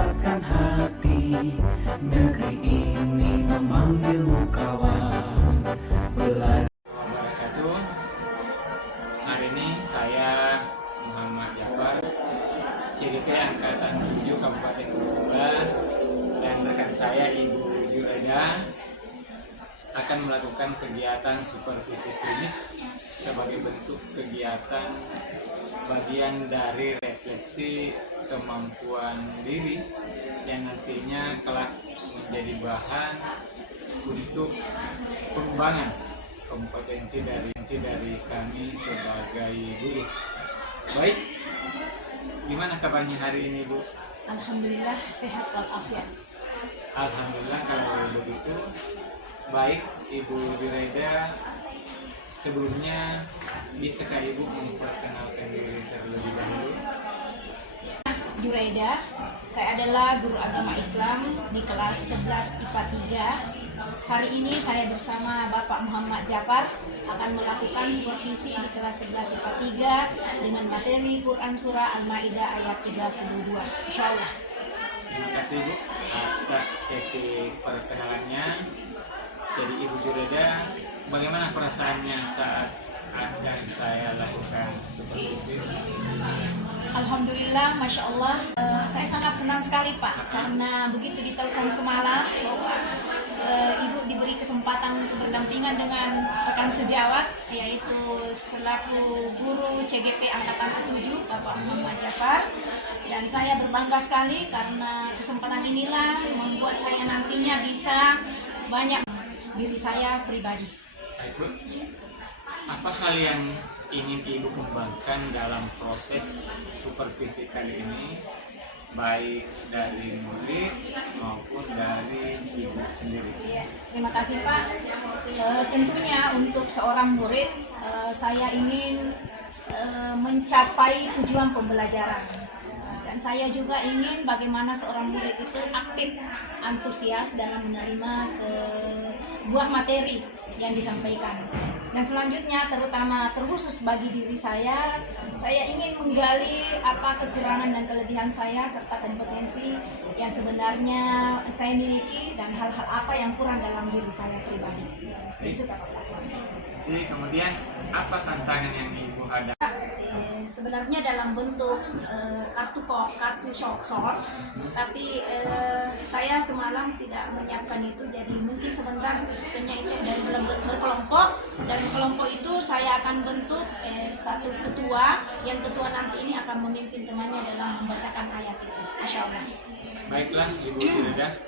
kuatkan hati. Negeri ini memanggilmu kawan. Wabarakatuh. Hari ini saya Muhammad Jafar, CGP Angkatan 7 Kabupaten Bogor, dan rekan saya Ibu Juraida akan melakukan kegiatan supervisi klinis sebagai bentuk kegiatan bagian dari refleksi kemampuan diri yang nantinya kelak menjadi bahan untuk pengembangan kompetensi dari kami sebagai guru. Baik, gimana kabarnya hari ini, Bu? Alhamdulillah sehat walafiat. Alhamdulillah kalau begitu. Baik, Ibu Juraida, sebelumnya bisakah Ibu memperkenalkan diri terlebih dahulu? Juraida, saya adalah guru agama Islam di kelas 11 IPA 3. Hari ini saya bersama Bapak Muhammad Jafar akan melakukan supervisi di kelas 11 IPA 3 dengan materi Quran Surah Al-Ma'idah ayat 32. Insyaallah. Terima kasih, Bu, atas sesi perkenalannya. Jadi Ibu Juraida, bagaimana perasaannya saat akan saya lakukan supervisi? Alhamdulillah, Masya Allah, saya sangat senang sekali Pak, karena begitu ditelepon semalam bahwa Ibu diberi kesempatan untuk berdampingan dengan rekan sejawat, yaitu selaku guru CGP Angkatan 7 Bapak Muhammad Jafar. Dan saya berbangga sekali karena kesempatan inilah membuat saya nantinya bisa banyak diri saya pribadi. Baik, Bu. Apa hal yang ingin Ibu kembangkan dalam proses supervisi kali ini, baik dari murid maupun dari Ibu sendiri? Ya, terima kasih Pak. Tentunya untuk seorang murid, saya ingin mencapai tujuan pembelajaran. Dan saya juga ingin bagaimana seorang murid itu aktif, antusias dalam menerima sebuah materi yang disampaikan. Dan selanjutnya terkhusus bagi diri saya ingin menggali apa kekurangan dan kelebihan saya serta kompetensi yang sebenarnya saya miliki dan hal-hal apa yang kurang dalam diri saya pribadi. Itu Bapak. Kemudian apa tantangan yang Ibu hadapi? Sebenarnya dalam bentuk kartu short, tapi saya semalam tidak menyiapkan itu, jadi mungkin sebentar sistemnya itu dari berkelompok, dan kelompok itu saya akan bentuk satu ketua, yang ketua nanti ini akan memimpin temannya dalam membacakan ayat itu. Masya Allah. Baiklah Ibu Juraida,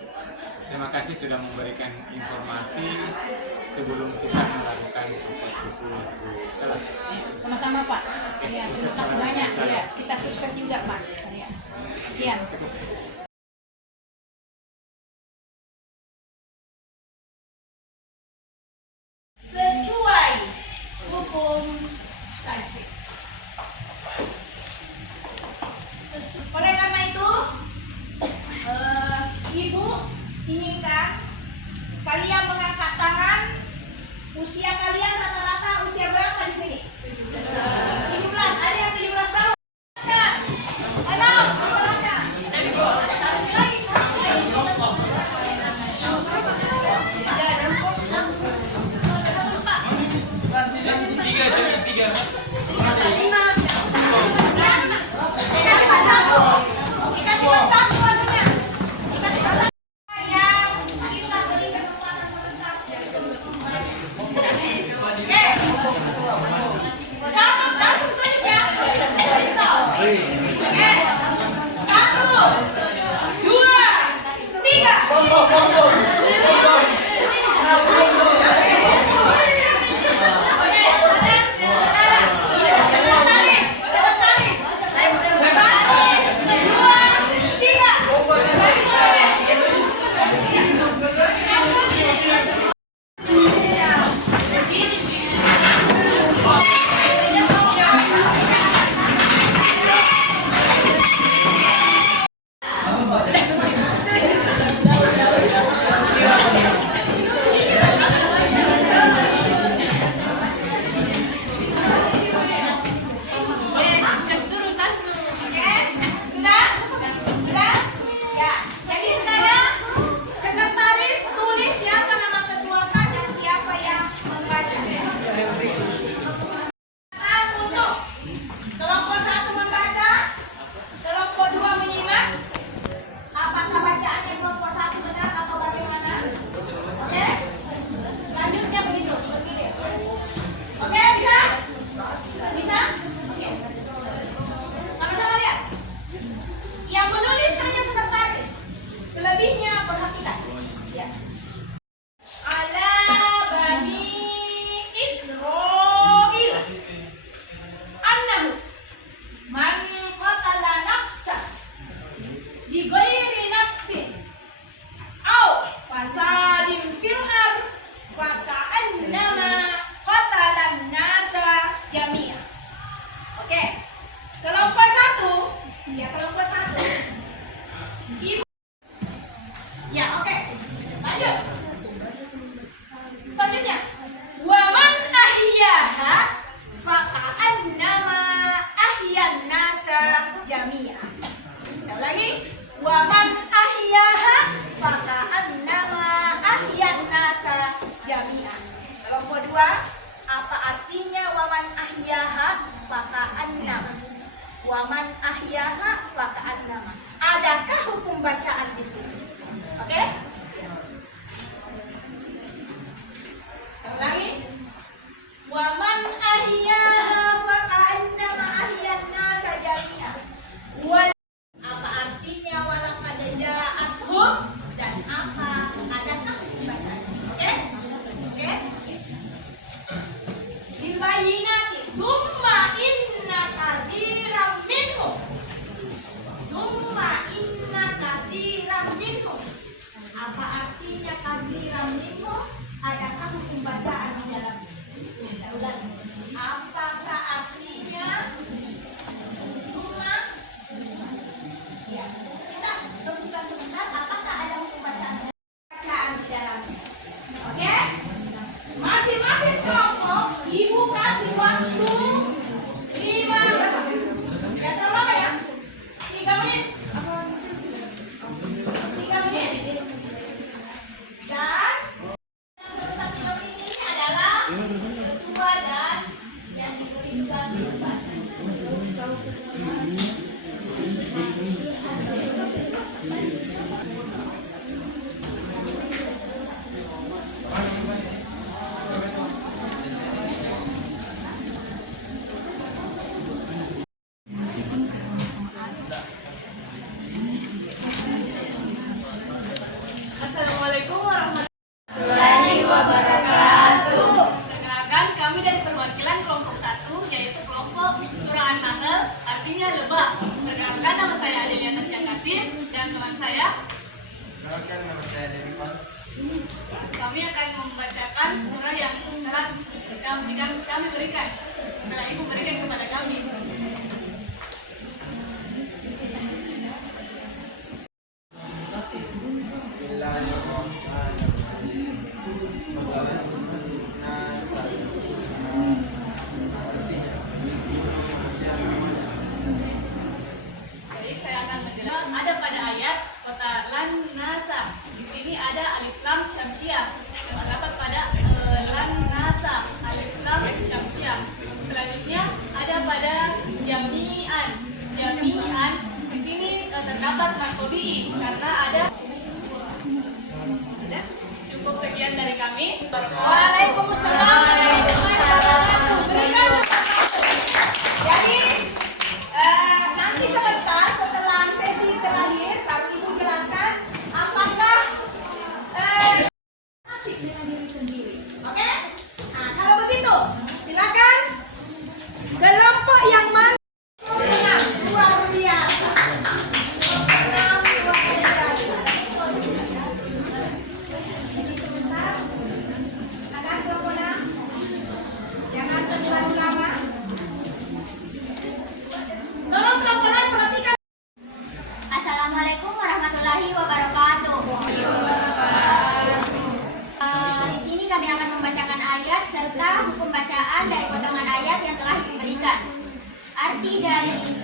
terima kasih sudah memberikan informasi sebelum kita melakukan supervisi kelas. Sama-sama Pak. Ya, terima kasih banyak. Ya, kita sukses juga Pak. Ya. Sekian. Sesuai hukum tajwid. Oleh karena itu, Ibu inginkan kalian mengangkat tangan. Usia kalian rata-rata usia berapa di sini? 17. Ada yang 17 tahun? Halo. Satu nafsin au fasadin fil ard faka'annama qatalan nasa jami'a. Oke. Kelompok satu, ya kelompok satu. Ibu. Ya, oke. Lanjut. Selanjutnya, waman ahyaha faka'annama ahyan nasa jami'a. Saya ulangi, waman ahyaha faka'annama ahyan nasa jami'a. Kelompok dua, apa artinya waman ahyaha faka'annama? Waman ahyaha faka'annama. Adakah hukum bacaan di sini? Oke? Saya ulangi. Waman ahyaha faka'annama ahyan nasa jami'a. Apa artinya walaqad ja'atuhum dan apa adakah hukum bacaan? Oke? Oke? Dibayinati thumma inna katsiran minhum. Thumma inna katsiran minhum. Apa artinya katsiran minhum? Adakah hukum bacaan di dalamnya? Saya ulangi. Apakah artinya thumma? Ya, kita renungkan sebentar. Apakah ada hukum bacaan di dalamnya? Oke? Masing-masing kelompok, ibu kasih waktu 5 ya selama ya 3 menit 3 menit dan serta 3 menit ini adalah ketua dan yang diberi tugas membaca. Assalamualaikum warahmatullahi wabarakatuh. Perkenalkan, kami dari perwakilan kelompok 1, yaitu kelompok surah An-Nahl, artinya lebah. Perkenalkan, nama saya Adelia Tasya Kasir dan teman saya. Perkenalkan, nama saya Denipan. Kami akan membacakan surah yang telah kami berikan. Telah ibu berikan kepada kami. Bismillahirrahmanirrahim. Baik, saya akan menjelaskan. Ada pada ayat qatalan nasa. Di sini ada alif lam syamsiah. Terdapat pada lan nasa alif lam syamsiah. Selanjutnya ada pada jami'an. Jami'an di sini terdapat makobi karena ada. Cukup sekian dari kami. Waalaikumsalam. Berikan. Jadi nanti sebentar setelah sesi terakhir kami ibu jelaskan apakah asik dengan diri sendiri. Oke? Nah, kalau begitu silakan kelompok yang mana menang luar biasa. Menang luar biasa. Jadi sebentar akan kelompok enam. Jangan terlalu lama. Tolong pelan-pelan perhatikan. Assalamualaikum warahmatullahi wabarakatuh. Di sini kami akan membacakan ayat serta hukum bacaan dari potongan ayat yang telah diberikan. Arti dari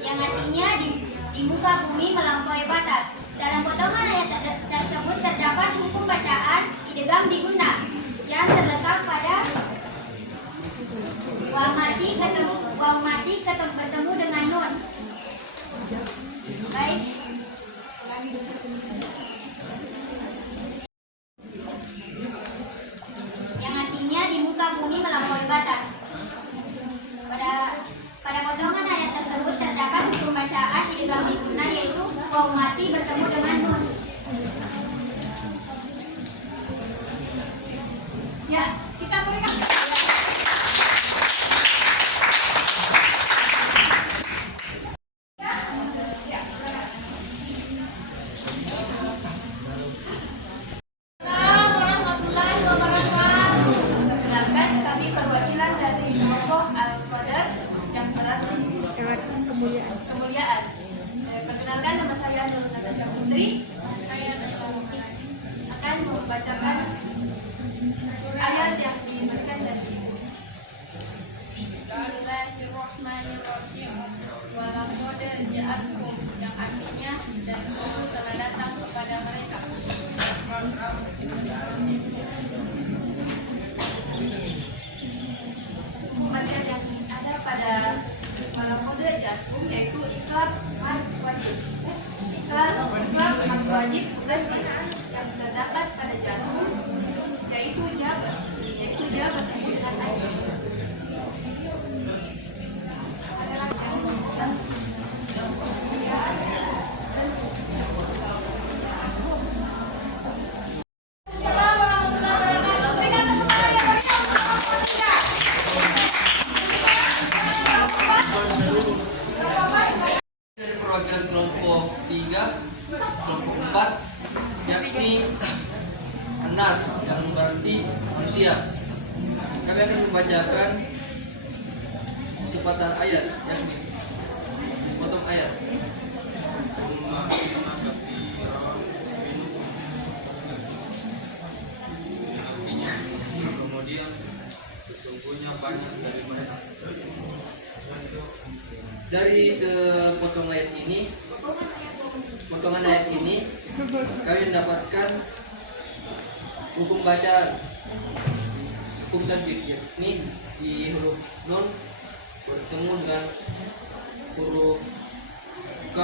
yang artinya di muka bumi melampaui batas. Dalam potongan ayat tersebut terdapat hukum bacaan idgham di gunna yang terletak pada wamati bertemu dengan nun. Baik. Yang artinya di muka bumi melampaui batas. Pada potongan ayat tersebut terdapat hukum bacaan idgham di gunna yaitu wamati bertemu dengan nun. Pembagian yang ada pada malam kode jarum yaitu iklan wajib. Iklan wajib tugas yang terdapat pada jarum yaitu jabat pemilihan ayat. Dari perwakilan kelompok 3, kelompok 4, yakni Anas yang berarti manusia. Kami akan membacakan sifatan ayat, yakni potong ayat. Artinya, kemudian sesungguhnya banyak dari mereka. Dari sepotong ayat ini, potongan ayat ini, kalian mendapatkan hukum bacaan, hukum tajwid, yakni di huruf nun bertemu dengan huruf k,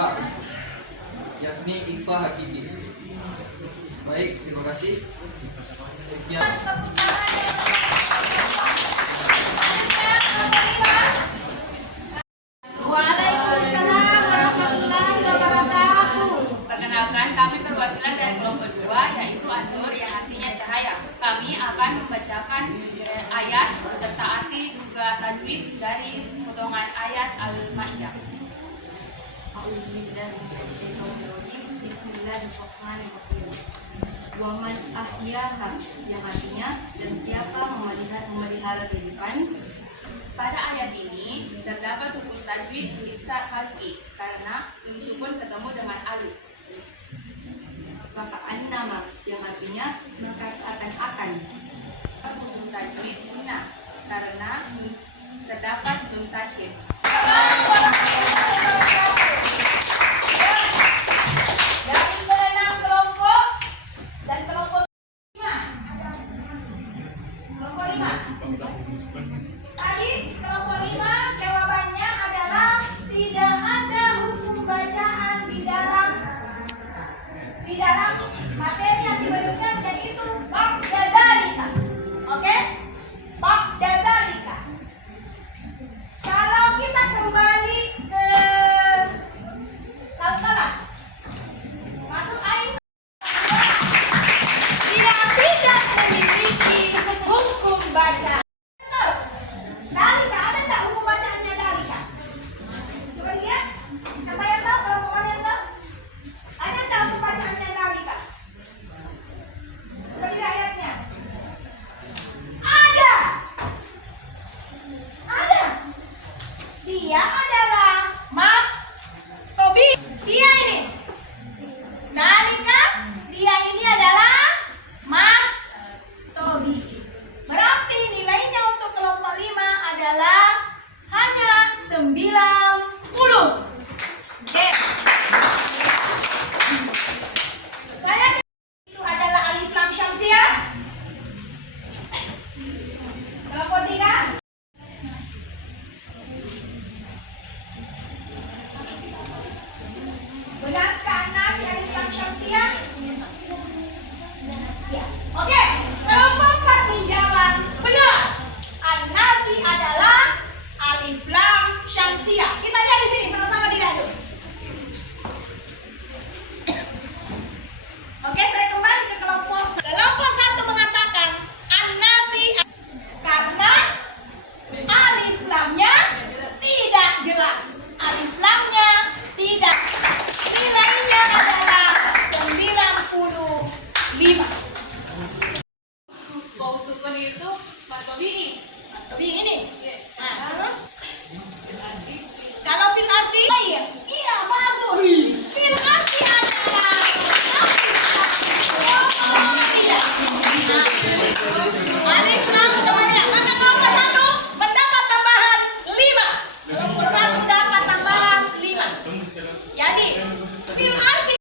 yakni ikhfa hakiki. Baik, terima kasih. Sekian. Waalaikumsalam warahmatullahi wabarakatuh. Perkenalkan, kami perwakilan dari kelompok 2 yaitu An-Nur yang artinya cahaya. Kami akan membacakan ayat serta arti juga tajwid dari potongan ayat Al-Maidah. Bismillahirrahmanirrahim. Waman ahyaha yang artinya dan siapa memelihara kehidupan. Pada ayat ini terdapat hukum tajwid ikhfa halki karena nun sukun ketemu dengan alif. Maka annama yang artinya maka seakan-akan. Hukum tajwid guna karena terdapat nun tasyid. Dari ke-6 kelompok dan kelompok 5. Kelompok 5. Tadi kelompok 5 jawabannya adalah tidak ada hukum bacaan di dalam materi yang diberikan, yaitu bab dadalika. Oke? Bab dadalika. Kalau kita kembali ke kalkala, masuk air, dia tidak memiliki hukum bacaan. Dalika, ada nggak hukum bacaannya dalika? Coba lihat. Siapa yang tahu? Kalau kalian tahu, ada nggak hukum bacaannya dalika? Coba lihat ayatnya. Ada. Ada. Dia adalah tobi. Dia ini. Dalika, dia ini adalah tobi. Berarti nilainya untuk kelompok 5 adalah hanya 90. Oke. Saya itu adalah alif lam syamsiah. Kelompok 3. Benarkah Anas alif lam syamsiah? Ya. Oke, kelompok 4 menjawab benar. An-Nasi adalah alif lam syamsiah. Kita lihat di sini sama-sama di dadu. Oke, saya kembali ke kelompok 1 mengatakan An-Nasi karena alif lamnya tidak jelas. Alif lamnya tidak. Nilainya adalah 95. Bau sukun itu matobi ini. Nah, terus kalau fil arti, iya bagus. Fil arti adalah tidak. Alif lam temannya. Maka kelompok 1 mendapat tambahan 5. Kelompok 1 dapat tambahan 5. Jadi fil arti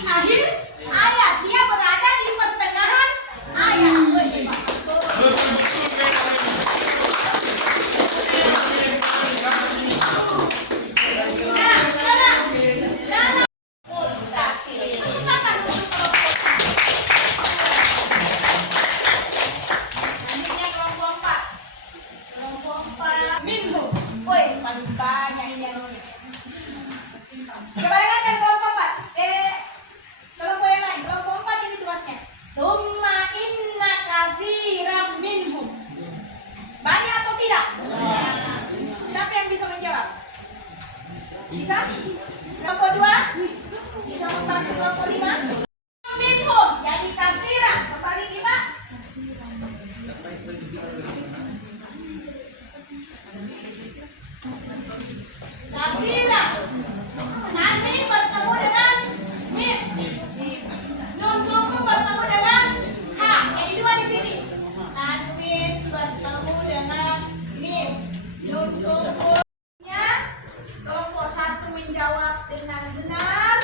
di akhir ayat, dia berada di pertengahan ayat. Nah, sekarang dalam mutasi. Tepuk tangan untuk kelompok 1. Selanjutnya kelompok 4. Kelompok 4 minhum. Woi, paling banyak ini yang coba dengarkan kelompok 4. Kelompok yang lain. Kelompok 4 ini tugasnya. Tsumma inna katsiran minhum. Banyak atau tidak? Siapa yang bisa menjawab? Bisa? Kelompok 2? Bisa membantu kelompok 5? Minhum. Jadi katsiran. Kembali kita. Katsiran. Nanti bertemu dengan mim. Nun sukun bertemu dengan ha. Jadi dua di sini. Tanwin bertemu dengan mim. Nun sukunnya kelompok 1 menjawab dengan benar.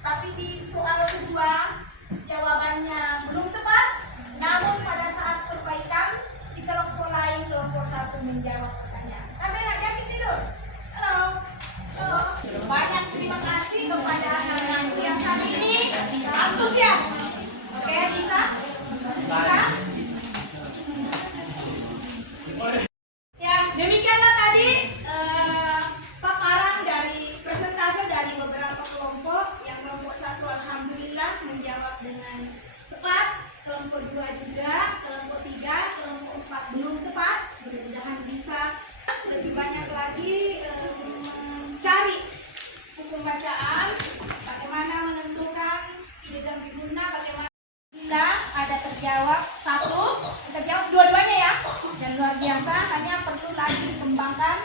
Tapi di soal kedua jawabannya belum tepat. Namun pada saat perbaikan di kelompok lain kelompok 1 menjawab pertanyaan. Kamera jangan tidur. Halo. Banyak terima kasih kepada anak-anakku yang kali ini antusias. Oke, bisa? Bisa? Ya, demikianlah tadi paparan dari presentase dari beberapa kelompok. Yang kelompok 1 alhamdulillah menjawab dengan tepat, kelompok 2 juga, kelompok 3, kelompok 4 belum tepat. Mudah-mudahan bisa lebih banyak lagi mencari hukum bacaan, bagaimana menentukan ide dan figurna, bagaimana bila ada terjawab 1, terjawab dua-duanya ya, dan luar biasa. Hanya perlu lagi dikembangkan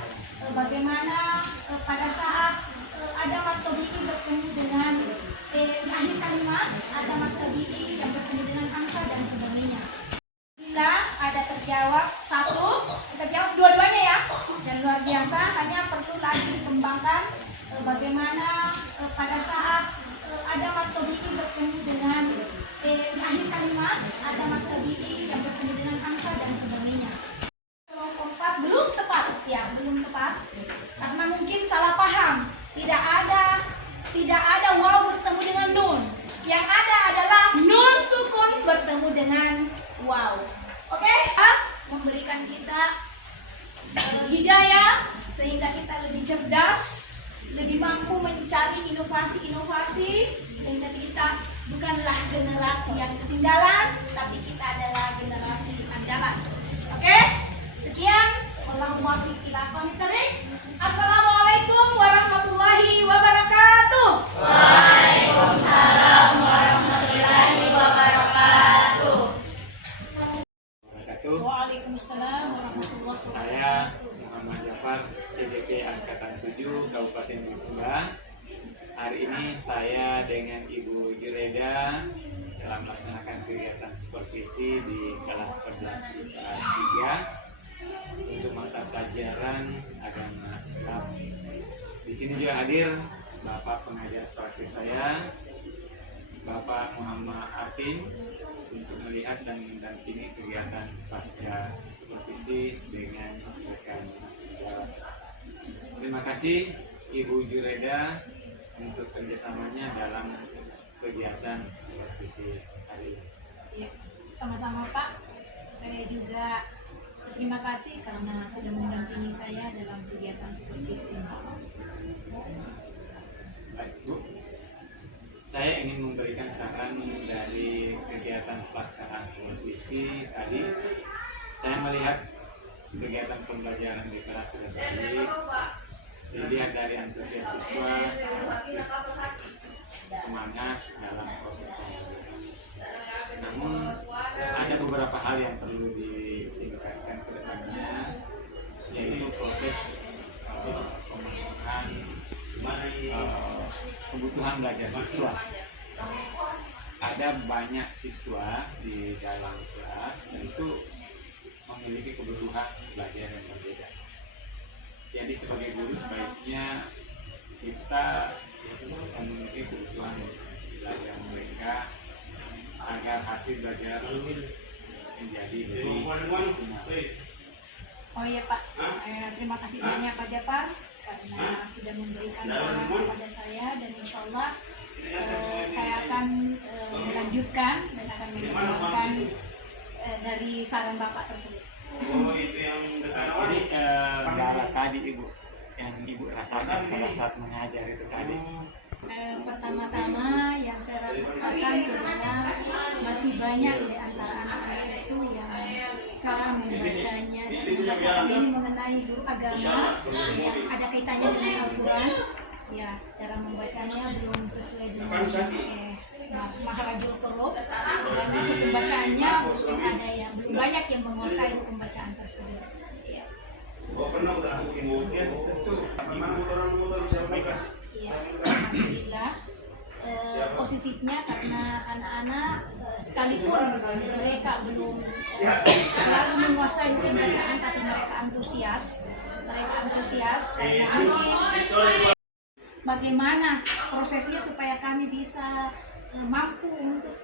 bagaimana pada saat ada matobiki bertemu dengan di akhir kalimat, ada matobiki yang bertemu dengan angsa dan sebagainya. Bila ada terjawab 1, terjawab dua-duanya ya, dan luar biasa. Hanya perlu lagi dikembangkan bagaimana pada saat ada matobiki bertemu dengan di akhir kalimat, ada matobiki yang bertemu dengan angsa dan sebagainya. Kelompok 4 belum tepat, ya belum tepat, karena mungkin salah paham. Tidak ada waw bertemu dengan nun. Yang ada adalah nun sukun bertemu dengan waw. Oke? Memberikan kita hidayah sehingga kita lebih cerdas, lebih mampu mencari inovasi-inovasi, sehingga kita bukanlah generasi yang ketinggalan, tapi kita adalah generasi andalan. Oke? Sekian. Wallahu muwaffiq ila aqwamit thoriq. Assalamualaikum warahmatullahi wabarakatuh. Waalaikumsalam warahmatullahi wabarakatuh. Waalaikumsalam warahmatullahi wabarakatuh. Saya Muhammad Jafar, CDP Angkatan 7 Kabupaten Bulukumba. Hari ini saya dengan Ibu Jureda dalam melaksanakan kegiatan supervisi di kelas 11 IPA 3 untuk mata pelajaran agama Islam. Di sini juga hadir Bapak pengajar praktis saya, Bapak Muhammad Arfin, untuk melihat dan mendampingi kegiatan pasca supervisi dengan rekan sejawat. Terima kasih Ibu Jureda untuk kerjasamanya dalam kegiatan supervisi hari ini. Ya, sama-sama Pak. Saya juga terima kasih karena sudah mendampingi saya dalam kegiatan supervisi ini. Baik Bu, saya ingin memberikan saran dari kegiatan pelaksanaan supervisi tadi. Saya melihat kegiatan pembelajaran di kelas sudah baik, dilihat dari antusias siswa, semangat dalam proses pembelajaran. Namun ada beberapa hal yang perlu ditingkatkan ke depannya, yaitu proses pemenuhan kebutuhan belajar siswa. Ada banyak siswa di dalam kelas dan itu memiliki kebutuhan belajar yang berbeda. Jadi sebagai guru sebaiknya kita dan mungkin kebutuhan belajar mereka agar hasil belajar menjadi lebih optimal. Oh iya Pak, terima kasih banyak Pak Japar karena sudah memberikan saran kepada saya, dan insya Allah saya akan melanjutkan dan akan menjalankan dari saran Bapak tersebut. Jadi kendala tadi Ibu yang Ibu rasakan pada saat mengajar itu tadi? Pertama-tama yang saya rasakan adalah masih banyak di antara anak-anak itu yang cara membacanya dan membacaan ini mengenai agama yang ada kaitannya dengan Al-Quran. Ya, cara membacanya belum sesuai dengan Makhrajul Huruf, dan pembacaannya ada yang belum banyak yang menguasai pembacaan tersebut. Ya. Ya, alhamdulillah. Positifnya karena anak-anak sekalipun mereka belum terlalu menguasai pembacaan, tapi mereka antusias karena mungkin bagaimana prosesnya supaya kami bisa mampu untuk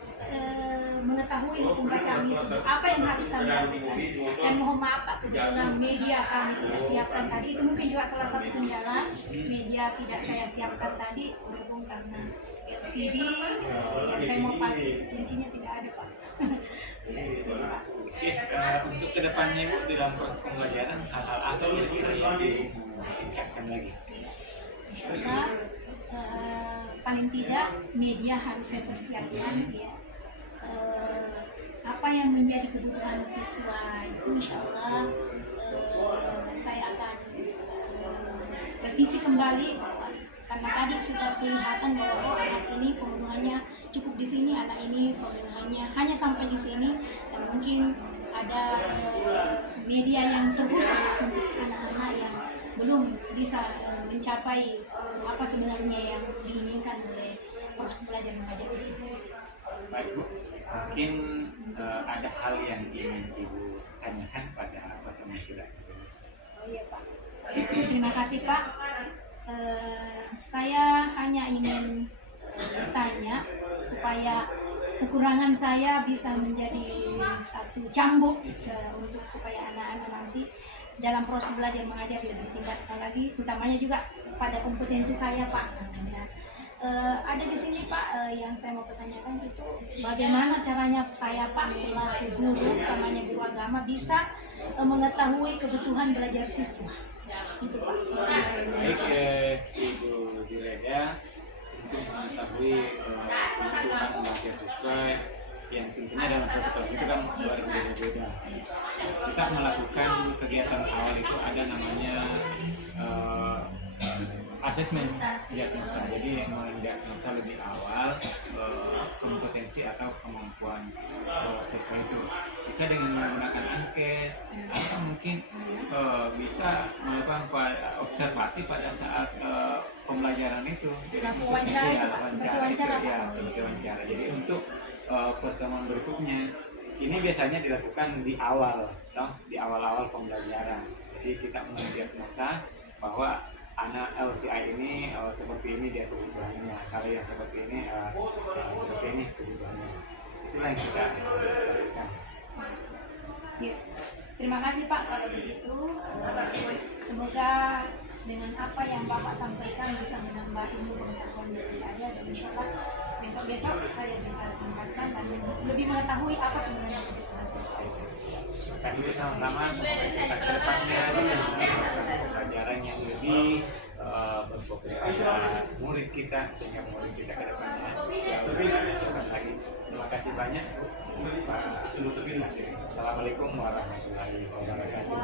mengetahui hukum bacaan itu, apa yang harus kami lakukan. Dan mohon maaf Pak, kebetulan media kami tidak siapkan tadi, itu mungkin juga salah satu kendala, media tidak saya siapkan tadi berhubung karena LCD yang saya mau pakai itu kuncinya tidak ada Pak. Untuk kedepannya Ibu di dalam proses pembelajaran hal-hal apa yang ditingkatkan lagi? Insya paling tidak media harus saya persiapkan ya. Apa yang menjadi kebutuhan siswa itu insya Allah saya akan revisi kembali, karena tadi sudah kelihatan bahwa anak ini pemenuhannya cukup di sini, anak ini pemenuhannya hanya sampai di sini, dan mungkin ada media yang terkhusus untuk anak-anak yang belum bisa mencapai apa sebenarnya yang diinginkan oleh proses belajar mengajar itu. Baik Bu, mungkin ada hal yang ingin Ibu tanyakan pada Fatima Syura. Oh iya Pak, terima kasih Pak. Saya hanya ingin bertanya supaya kekurangan saya bisa menjadi satu cambuk untuk supaya anak-anak nanti dalam proses belajar mengajar lebih tingkatkan lagi, utamanya juga pada kompetensi saya Pak. Ada di sini Pak yang saya mau pertanyakan itu bagaimana caranya saya Pak selaku guru, utamanya guru agama, bisa mengetahui kebutuhan belajar siswa itu Pak. Baik Ibu Direda, untuk mengetahui kebutuhan belajar siswa yang tentunya dalam satu kelas itu kan berbeda-beda. Kita melakukan kegiatan awal itu ada namanya asesmen diagnosa. Jadi mendiagnosa lebih awal kompetensi atau kemampuan siswa itu. Bisa dengan menggunakan angket atau mungkin bisa melakukan observasi pada saat pembelajaran itu. Seperti wawancara itu Pak, seperti wawancara. Ya, seperti wawancara. Jadi untuk pertemuan berikutnya ini biasanya dilakukan di awal, di awal-awal pembelajaran. Jadi kita mendiagnosa bahwa anak LCI ini seperti ini dia kebutuhannya, kalau yang seperti ini kebutuhannya. Itulah yang kita harus lakukan. Ya. Terima kasih Pak kalau begitu. Semoga dengan apa yang Bapak sampaikan bisa menambah ilmu pengetahuan dari saya, dan insya Allah besok-besok saya bisa tingkatkan dan lebih mengetahui apa sebenarnya kebutuhan siswa itu. Kami sama-sama kita ke depannya pelajaran yang lebih berfokus pada murid kita, sehingga murid kita ke depannya jauh lebih berkembang lagi. Terima kasih banyak Pak. Assalamualaikum warahmatullahi wabarakatuh.